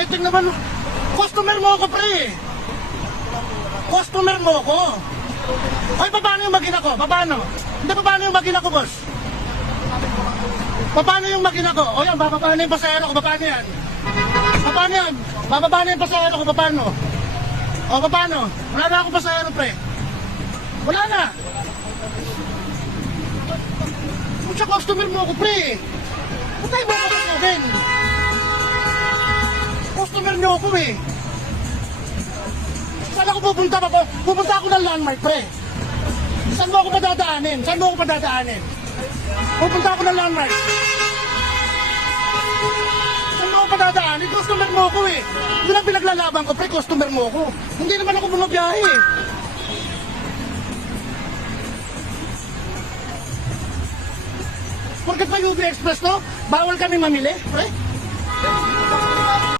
setting naman. Customer mo ako, pre. Customer mo ako. Ay, paano yung magina ko? Paano? Hindi, paano yung magina ko, boss? Paano yung magina ko? O yan, bababa na yung pasahero ko. Paano yan? Paano yan? Bababa na yung pasahero ko. Paano? O, paano? Wala na akong pasahero, pre. Wala na. Kung siya customer mo ako, pre. Patay mo ako sa akin. Customer niyo ako, eh. Saan ako pupunta pa po? Pupunta ako ng landmark, pre. Saan mo ako padadaanin? Saan mo ako padadaanin? Pupunta ako ng landmark. Saan mo ako padadaanin? Customer mo ako, eh. Yun ang pinaglalaban ko, pre. Customer mo ako. Hindi naman ako bumabiyahe, eh. Porket pa UV Express, no? Bawal kami mamili, pre.